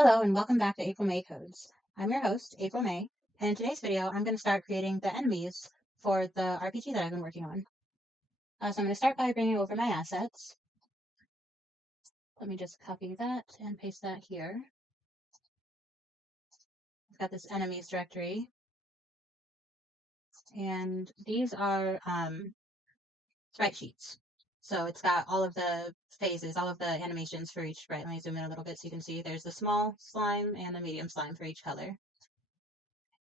Hello and welcome back to April May Codes. I'm your host, April May, and in today's video I'm going to start creating the enemies for the RPG that I've been working on. So I'm going to start by bringing over my assets. Let me just copy that and paste that here. I've got this enemies directory, and these are sprite sheets. So it's got all of the phases, all of the animations for each sprite. Let me zoom in a little bit so you can see there's the small slime and the medium slime for each color.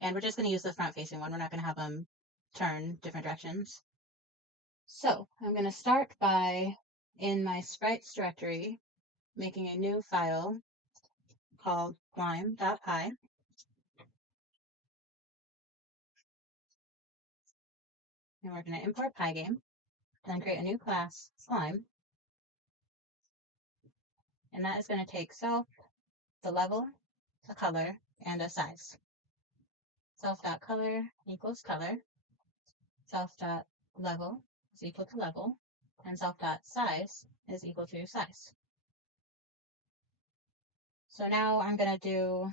And we're just going to use the front-facing one. We're not going to have them turn different directions. So I'm going to start by, in my sprites directory, making a new file called slime.py. And we're going to import Pygame, then create a new class, slime. And that is going to take self, the level, a color, and a size. Self.color equals color. Self.level is equal to level. And self.size is equal to size. So now I'm going to do,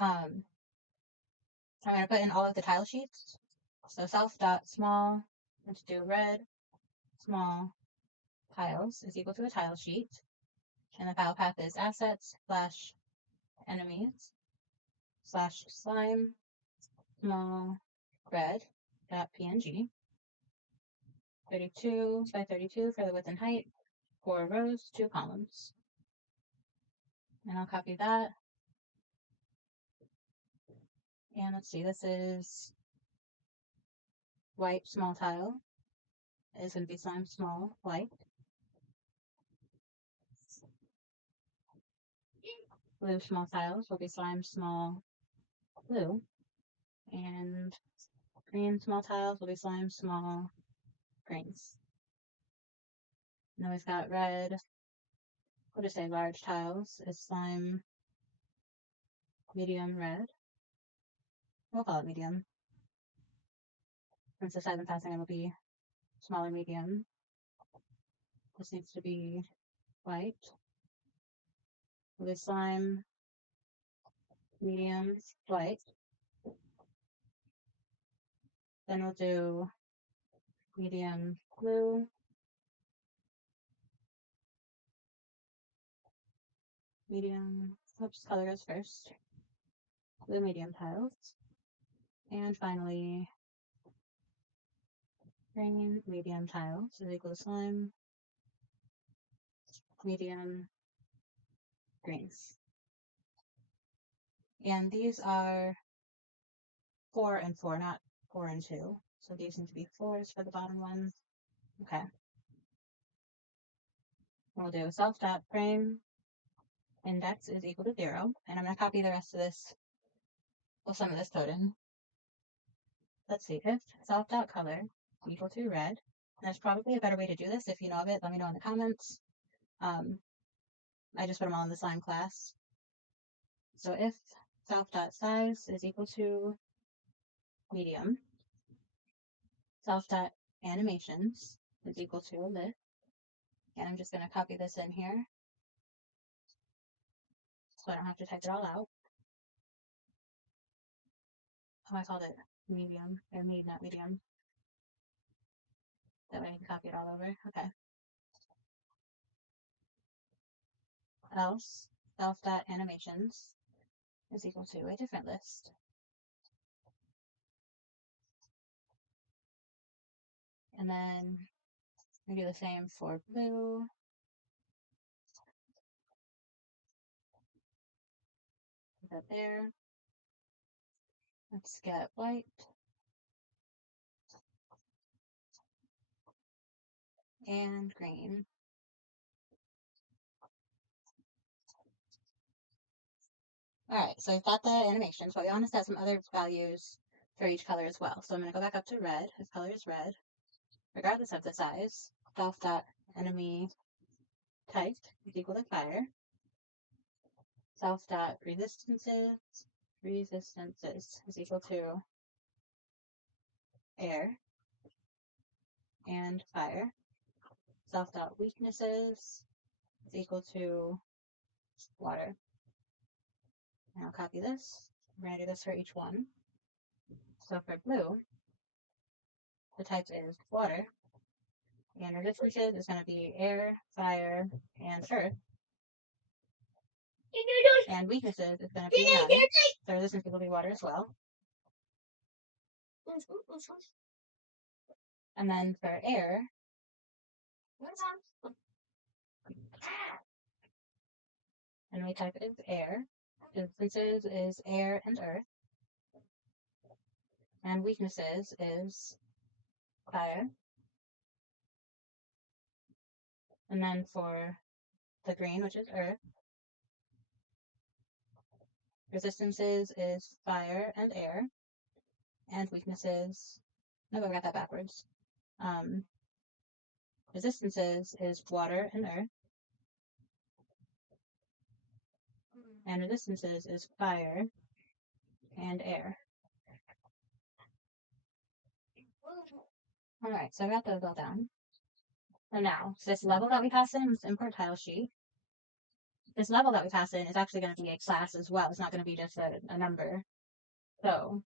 I'm going to put in all of the tile sheets. So self.small, let's do red, small, tiles is equal to a tile sheet. And the file path is assets / enemies / slime, small, red, .png. 32 by 32 for the width and height, 4 rows, 2 columns. And I'll copy that. And let's see, this is white small tile. It's going to be slime small white. Blue small tiles will be slime small blue. And green small tiles will be slime small greens. And then we've got red, we'll just say large tiles is slime medium red. We'll call it medium. Since the size I'm passing, it'll be smaller medium. This needs to be white. Will be slime medium white. Then we'll do medium blue. Medium, oops, color goes first. Blue medium tiles. And finally, green medium tiles is equal to slime medium greens. And these are 4 and 4, not 4 and 2. So these need to be 4s for the bottom one. Okay. We'll do self.frame index is equal to 0. And I'm going to copy the rest of this, well, some of this code in. Let's see, if self.color equal to red. There's probably a better way to do this. If you know of it, let me know in the comments. I just put them all in the slime class. So if self.size is equal to medium, self.animations is equal to lit. And I'm just going to copy this in here so I don't have to type it all out. Oh, I called it medium, or need, not medium. That way I can copy it all over. Okay. Else, self.animations is equal to a different list. And then we do the same for blue. Put that there. Let's get white. And green. Alright, so I've got the animations, but we want to set some other values for each color as well. So I'm going to go back up to red, if color is red, regardless of the size. Self.enemy type is equal to fire. Self.resistances is equal to air and fire. Self.weaknesses is equal to water. And I'll copy this. We're going to do this for each one. So for blue, the type is water, and resistance is going to be air, fire, and earth. And weaknesses is going to be matter. So resistance will be water as well. And then for air, and we type is air. Resistance is air and earth. And weaknesses is fire. And then for the green, which is earth, resistances is fire and air. And weaknesses, no, I got that backwards. Resistances is water and earth. And resistances is fire and air. Alright, so I got those all down. So now, this level that we pass in, this import tile sheet, this level that we pass in is actually going to be a class as well. It's not going to be just a number. So,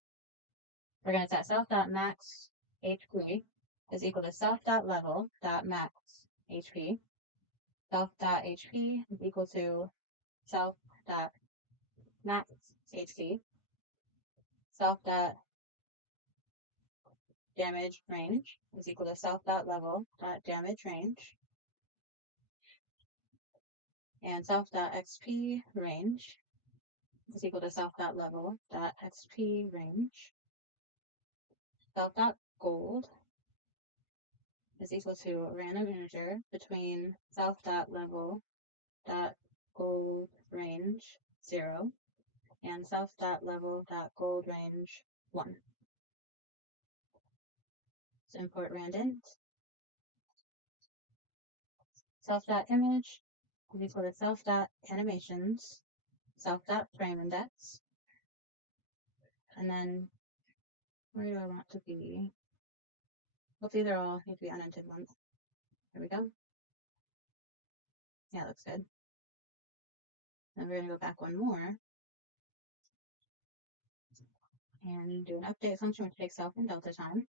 we're going to set self.max HP is equal to self.level.max HP. Self.HP is equal to self.max HP. Self.damage range is equal to self.level.damage range. And self.xp range is equal to self.level.xp range. Self.gold is equal to a random integer between self.level.gold range 0 and self.level.gold range 1. So import randint. Self.image is equal to self.animations, self.frameindex, and then where do I want to be? Hopefully they're all need to be uninted ones. There we go. Yeah, looks good. Then we're going to go back one more and do an update function which takes self and delta time.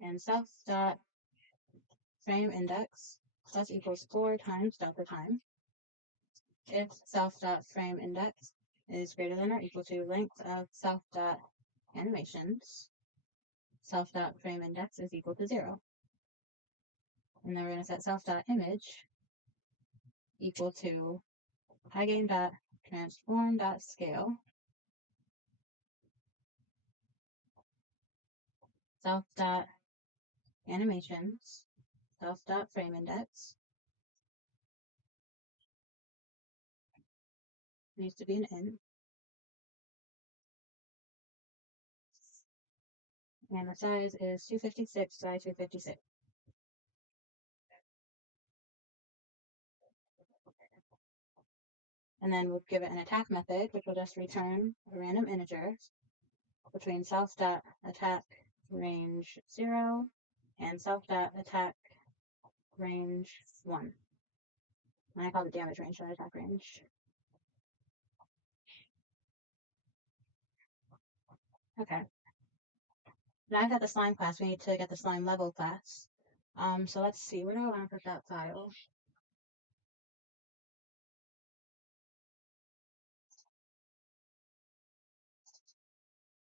And self.frameindex plus equals 4 times delta time. If self.frameindex is greater than or equal to length of self.animations, self.frameindex is equal to 0. And then we're going to set self.image equal to Pygame.transform.scale self.animations self.frameindex needs to be an int, and the size is 256 by 256. And then we'll give it an attack method, which will just return a random integer between self.attack range 0 and self.attack range 1. And I call it damage range, not attack range. Okay. Now I've got the slime class. We need to get the slime level class. So let's see. Where do I want to put that file?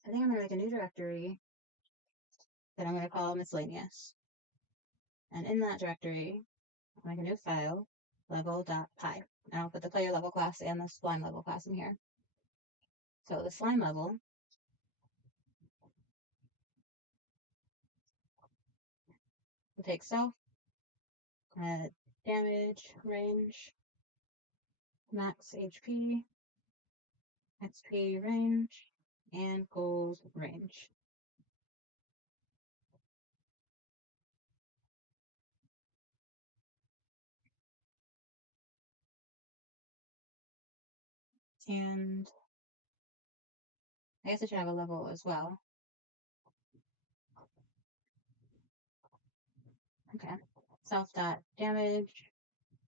I think I'm going to make a new directory that I'm going to call miscellaneous. And in that directory, I'll make a new file, level.py. And I'll put the player level class and the slime level class in here. So the slime level will take self, damage range, max HP, XP range, and gold range. And I guess it should have a level as well. Okay. Self.damage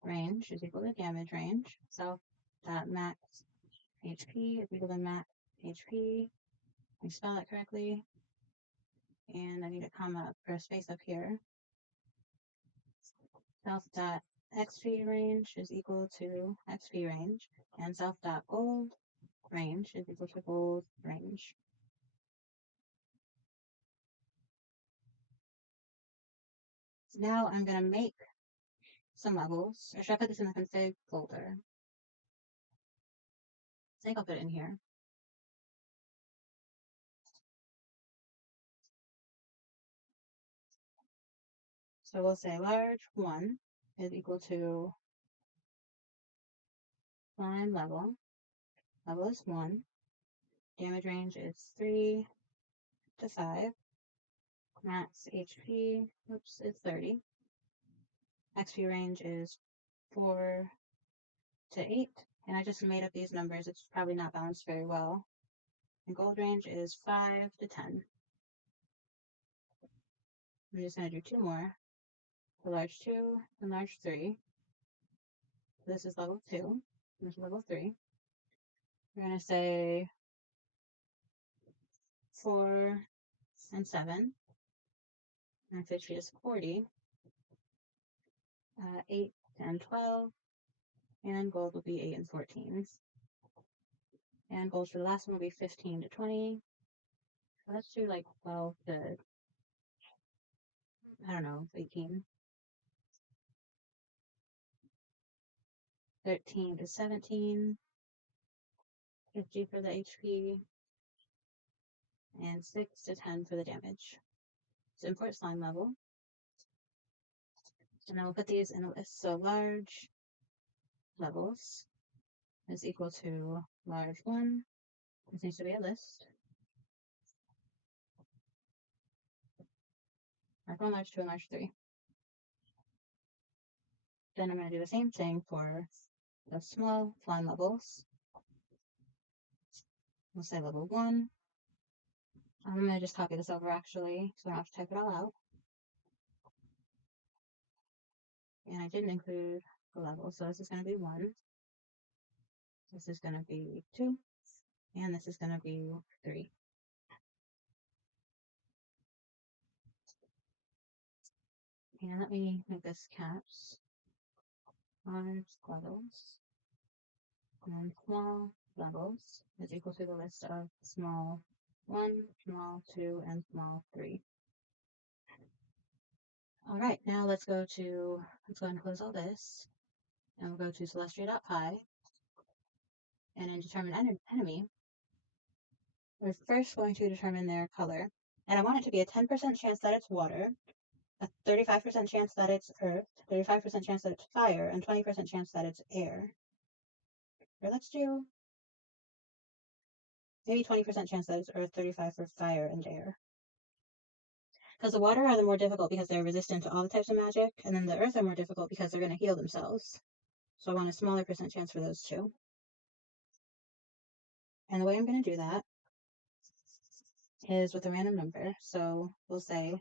range is equal to damage range. Self dot max HP is equal to max HP. We spell it correctly. And I need a comma for a space up here. Self dot XP range is equal to XP range. And self dot gold range is equal to gold range. So now I'm going to make some levels. Or should I put this in the config folder? I think I'll put it in here. So we'll say large 1 is equal to slime level. Level is 1. Damage range is 3 to 5. Max HP, is 30. XP range is 4 to 8. And I just made up these numbers. It's probably not balanced very well. And gold range is 5 to 10. I'm just going to do 2 more. The large 2 and large 3. This is level 2. This is level 3. We're going to say 4 and 7. Max HP is 40. 8 and 12. And gold will be 8 and 14s. And gold for the last one will be 15 to 20. So let's do like 12 to, I don't know, 18. 13 to 17. 50 for the HP. And 6 to 10 for the damage. So import slime level. And then we'll put these in a list. So large levels is equal to large 1. This needs to be a list. Large 1, large 2, and large 3. Then I'm going to do the same thing for the small slime levels. We'll say level 1. I'm going to just copy this over actually, so I don't have to type it all out. And I didn't include the level, so this is going to be 1. This is going to be 2. And this is going to be 3. And let me make this caps. Large levels. And small levels is equal to the list of small 1, small 2, and small 3. All right, now let's go and close all this. And we'll go to celestia.py. And in determine enemy, we're first going to determine their color. And I want it to be a 10% chance that it's water, a 35% chance that it's earth, 35% chance that it's fire, and 20% chance that it's air. Or let's do maybe 20% chance that it's earth, 35 for fire and air. Because the water are the more difficult because they're resistant to all the types of magic, and then the earth are more difficult because they're going to heal themselves. So I want a smaller percent chance for those two. And the way I'm going to do that is with a random number. So we'll say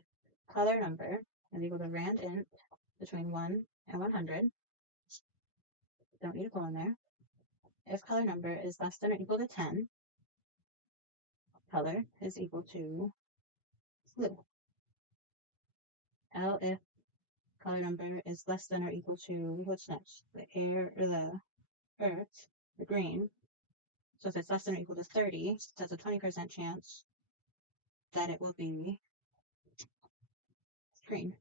color number is equal to rand int between 1 and 100. Don't need a colon there. If color number is less than or equal to 10, color is equal to blue. L if color number is less than or equal to, what's next? The air or the earth, the green. So if it's less than or equal to 30, that's a 20% chance that it will be green.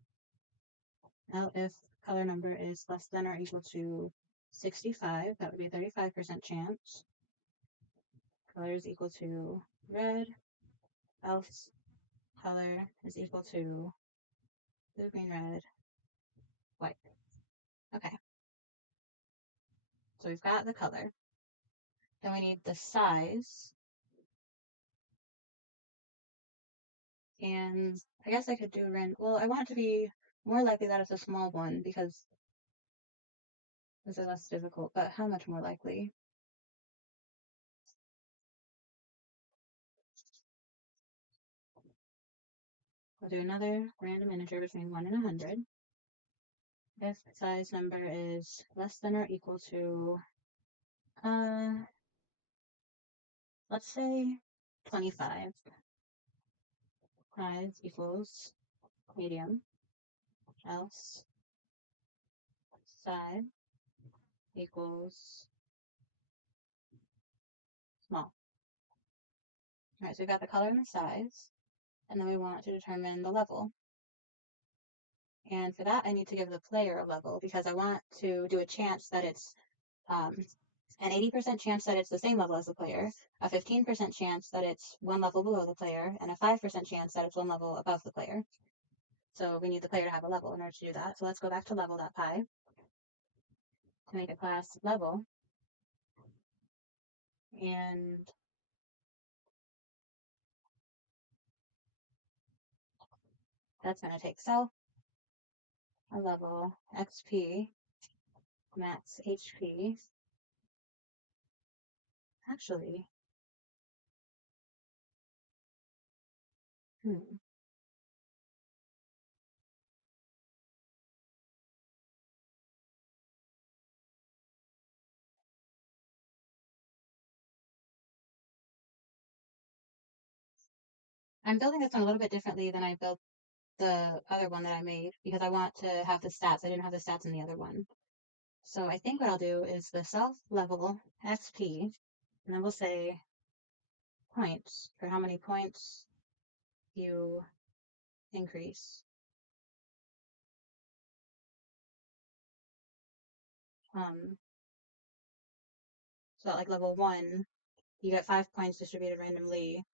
Now if color number is less than or equal to 65, that would be a 35% chance. Color is equal to red, else color is equal to blue, green, red, white. Okay. So we've got the color. Then we need the size. And I guess I could do well, I want it to be more likely that it's a small one because those are less difficult, but how much more likely? We'll do another random integer between 1 and 100. if size number is less than or equal to, let's say 25, size equals medium, else size equals small. All right, so we got the color and the size, and then we want to determine the level. And for that, I need to give the player a level because I want to do a chance that it's an 80% chance that it's the same level as the player, a 15% chance that it's one level below the player, and a 5% chance that it's one level above the player. So we need the player to have a level in order to do that. So let's go back to level.py to make a class level. And that's going to take self, a level, XP, max HP. Actually, I'm building this one a little bit differently than I built the other one that I made because I want to have the stats. I didn't have the stats in the other one. So I think what I'll do is the self level XP, and then we'll say points for how many points you increase. So at like level 1, you get 5 points distributed randomly.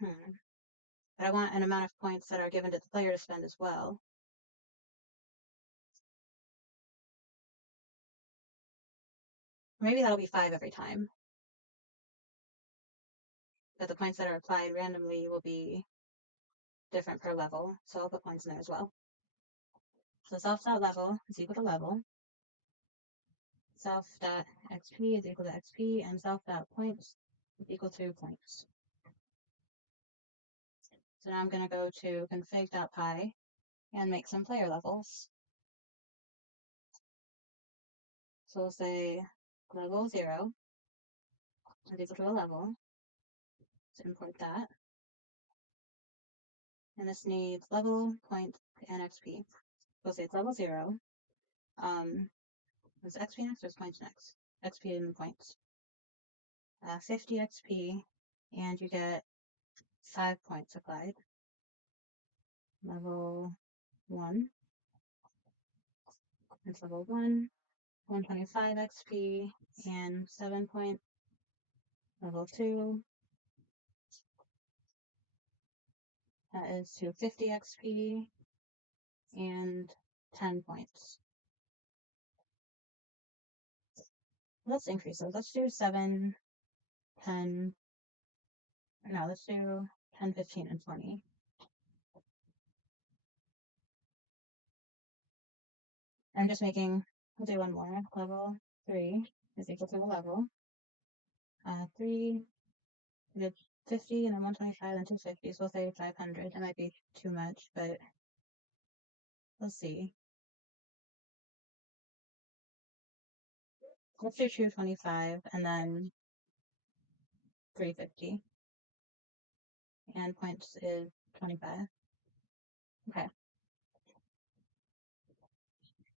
But I want an amount of points that are given to the player to spend as well. Maybe that'll be 5 every time. But the points that are applied randomly will be different per level. So I'll put points in there as well. So self.level is equal to level. Self.xp is equal to xp, and self.points is equal to points. So now I'm going to go to config.py and make some player levels. So we'll say level 0 is equal to a level. So import that. And this needs level, point, and XP. We'll say it's level 0. Is XP next or is points next? XP and points. 50 XP, and you get 5 points applied. Level 1. It's level 1, 125 XP, and 7 points. Level 2. That is 250 XP and 10 points. Let's increase those. Let's do 7, 10. No, let's do 10, 15, and 20. I'm just making, we'll do one more. Level 3 is equal to a level. 3, we did 50, and then 125, and 250, so we'll say 500. That might be too much, but we'll see. Let's do 225, and then 350. And points is 25. Okay.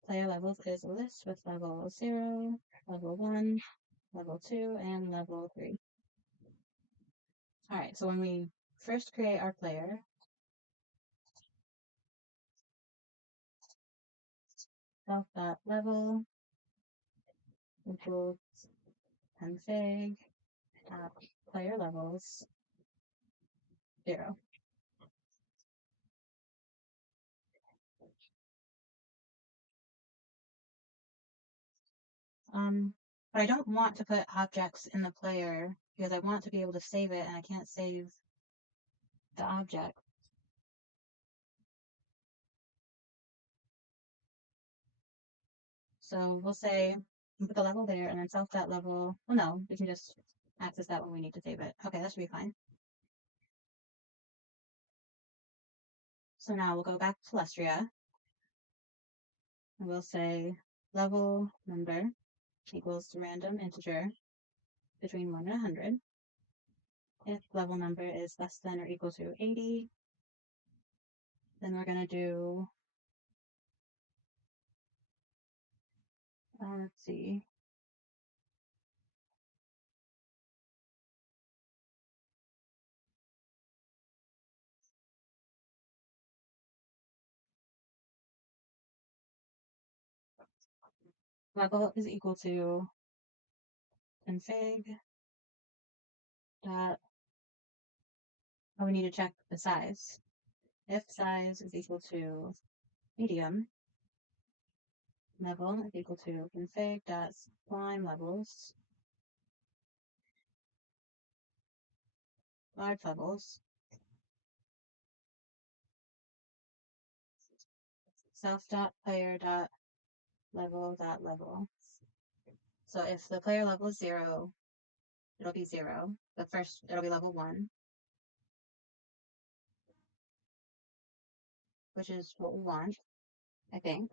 Player levels is a list with level 0, level 1, level 2, and level 3. Alright, so when we first create our player, self.level equals config player levels 0. But I don't want to put objects in the player because I want to be able to save it, and I can't save the object. So we'll say, we put the level there, and then self.level, well no, we can just access that when we need to save it. Okay, that should be fine. So now we'll go back to Lustria, and we'll say level number equals to random integer between 1 and 100. If level number is less than or equal to 80, then we're going to do, let's see, level is equal to config dot, oh, we need to check the size. If size is equal to medium, level is equal to config dot slime levels, large levels, self dot player dot level dot level. So if the player level is 0, it'll be 0. But first, it'll be level 1, which is what we want, I think.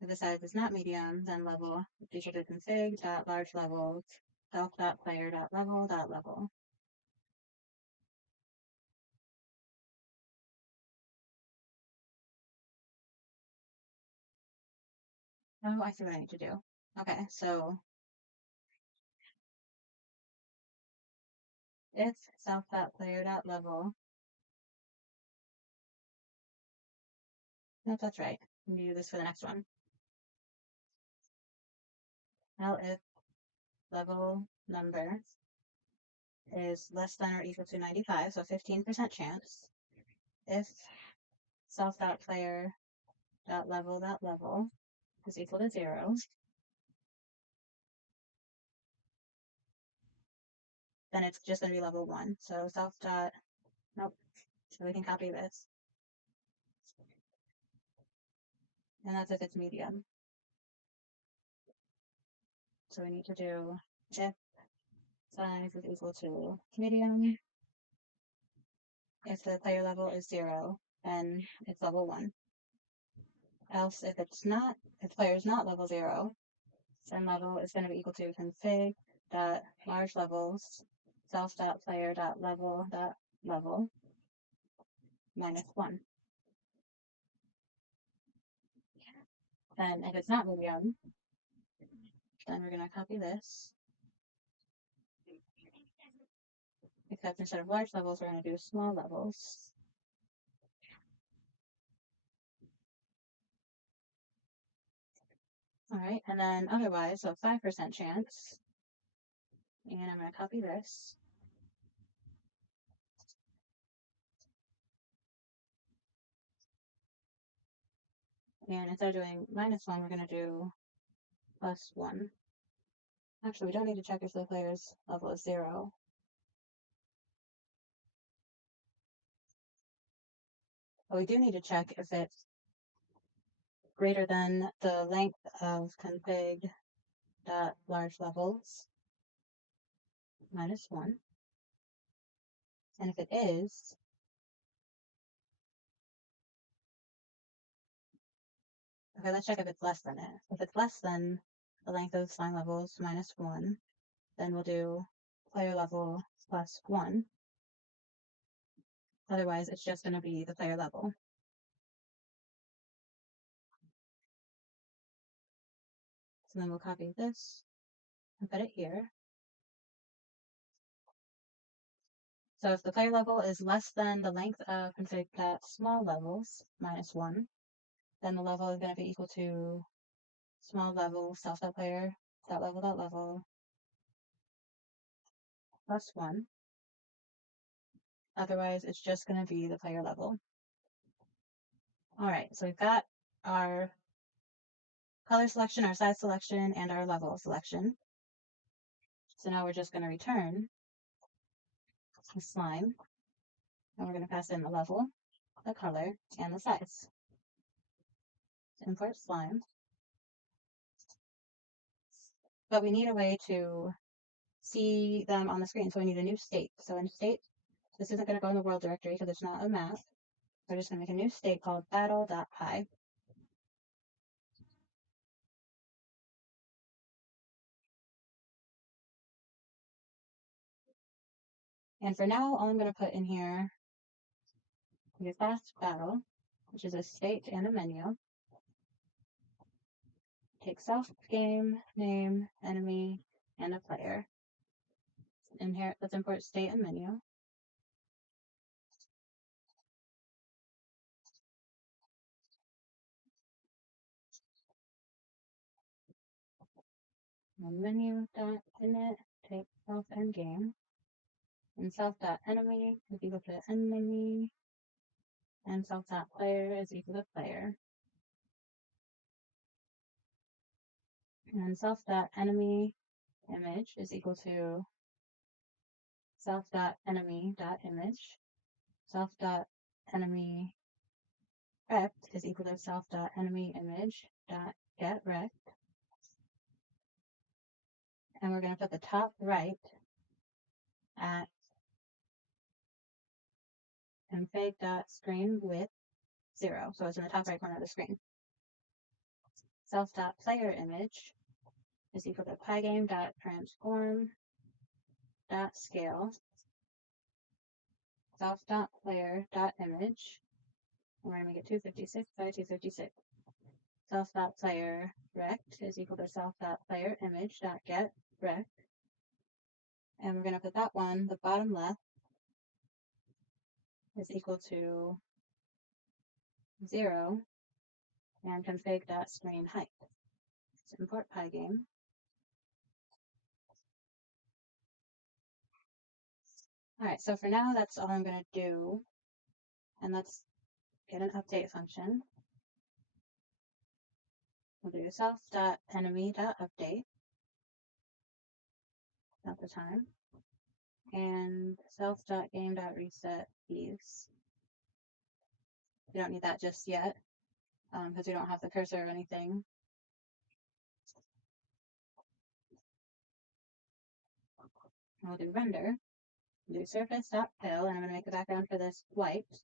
If the size is not medium, then level is equal to config dot large level self dot player dot level dot level. Oh, I see what I need to do. Okay, so if self dot player dot level, nope, that's right. I'm gonna do this for the next one. Now if level number is less than or equal to 95, so 15% chance. If self dot player dot level is equal to 0, then it's just going to be level 1. So self dot, nope, so we can copy this. And that's if it's medium. So we need to do if size is equal to medium. If the player level is 0, then it's level 1. Else, if it's not, if the player is not level 0, then level is going to be equal to config dot large levels self dot player dot level minus 1. And if it's not medium, then we're going to copy this. Except instead of large levels, we're going to do small levels. All right, and then otherwise, so 5% chance. And I'm going to copy this. And instead of doing -1, we're going to do +1. Actually, we don't need to check if the player's level is 0. But we do need to check if it's greater than the length of config dot large levels -1. And if it is, okay, let's check if it's less than it. If it's less than the length of slime levels -1, then we'll do player level +1. Otherwise, it's just going to be the player level. So then we'll copy this and put it here. So if the player level is less than the length of config small levels -1, then the level is going to be equal to small level self.player level +1. Otherwise, it's just going to be the player level. All right, so we've got our color selection, our size selection, and our level selection. So now we're just going to return the slime, and we're going to pass in the level, the color, and the size. Import slime. But we need a way to see them on the screen, so we need a new state. So in state, This isn't going to go in the world directory because it's not a map. We're just going to make a new state called battle.py. And for now, all I'm going to put in here is fast battle, which is a state and a menu. Take self, game, name, enemy, and a player. In here, let's import state and menu. And menu.init, take self and game. And self.enemy is equal to enemy. And self.player is equal to player. And self.enemy image is equal to self.enemy.image. Self.enemy rect is equal to self.enemy image dot get rect. And we're going to put the top right at config.screen width 0. So it's in the top right corner of the screen. Self.player image is equal to pygame.transform.scale. Self.player.image. We're going to make it 256 by 256. Self.player rect is equal to self.player image.get rect. And we're going to put that one, the bottom left, is equal to 0 and config.screen height. So import Pygame. All right, so for now, that's all I'm going to do. And let's get an update function. We'll do self.enemy.update at the time. And self.game.reset these. We don't need that just yet because we don't have the cursor or anything. We'll do render. We'll do surface.fill, and I'm going to make the background for this white.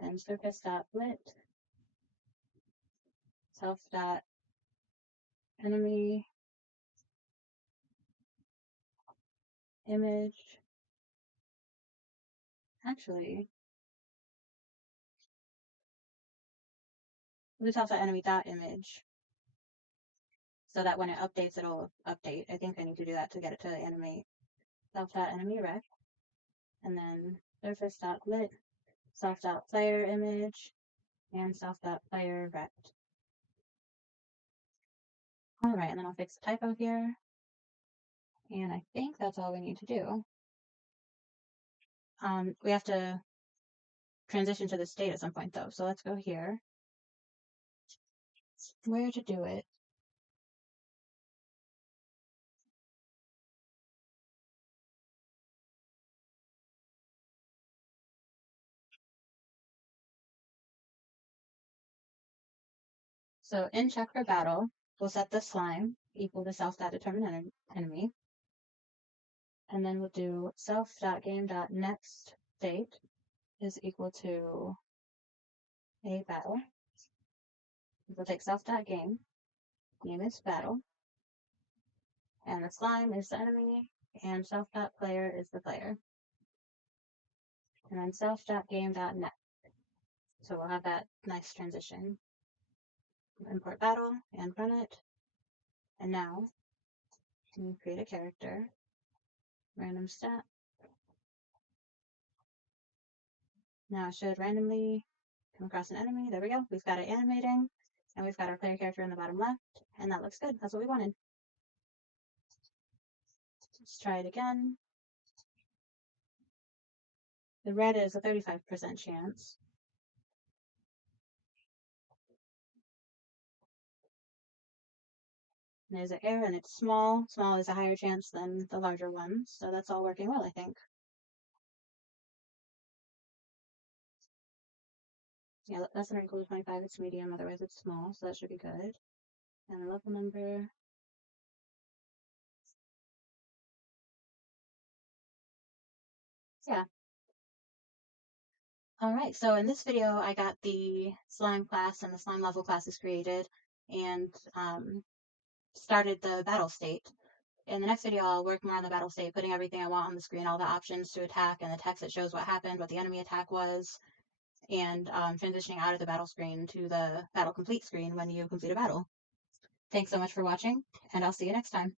Then surface.lit, self.enemy image. Actually, we'll do self.enemy.image so that when it updates, it'll update. I think I need to do that to get it to animate. Self.enemy rect, and then surface.lit, self.player image, and self.player rect. All right, and then I'll fix the typo here. And I think that's all we need to do. We have to transition to the state at some point though. So let's go here. Where to do it? So in check for battle, we'll set the slime equal to self.determine enemy. And then we'll do self.game.next state is equal to a battle. We'll take self.game, name is battle, and the slime is the enemy, and self.player is the player. And then self.game.next. So we'll have that nice transition. Import battle and run it. And now we create a character, random stat. Now it should randomly come across an enemy. There we go. We've got it animating, and we've got our player character in the bottom left, and that looks good. That's what we wanted. Let's try it again. The red is a 35% chance. And there's an error, and it's small. Small is a higher chance than the larger ones, so that's all working well, I think. Yeah, less than or equal to 25, it's medium, otherwise it's small, so that should be good. And the level number. Yeah, Alright, so in this video I got the slime class and the slime level classes created and started the battle state. In the next video I'll work more on the battle state, putting everything I want on the screen, all the options to attack and the text that shows what happened, what the enemy attack was, and transitioning out of the battle screen to the battle complete screen when you complete a battle. Thanks so much for watching, and I'll see you next time.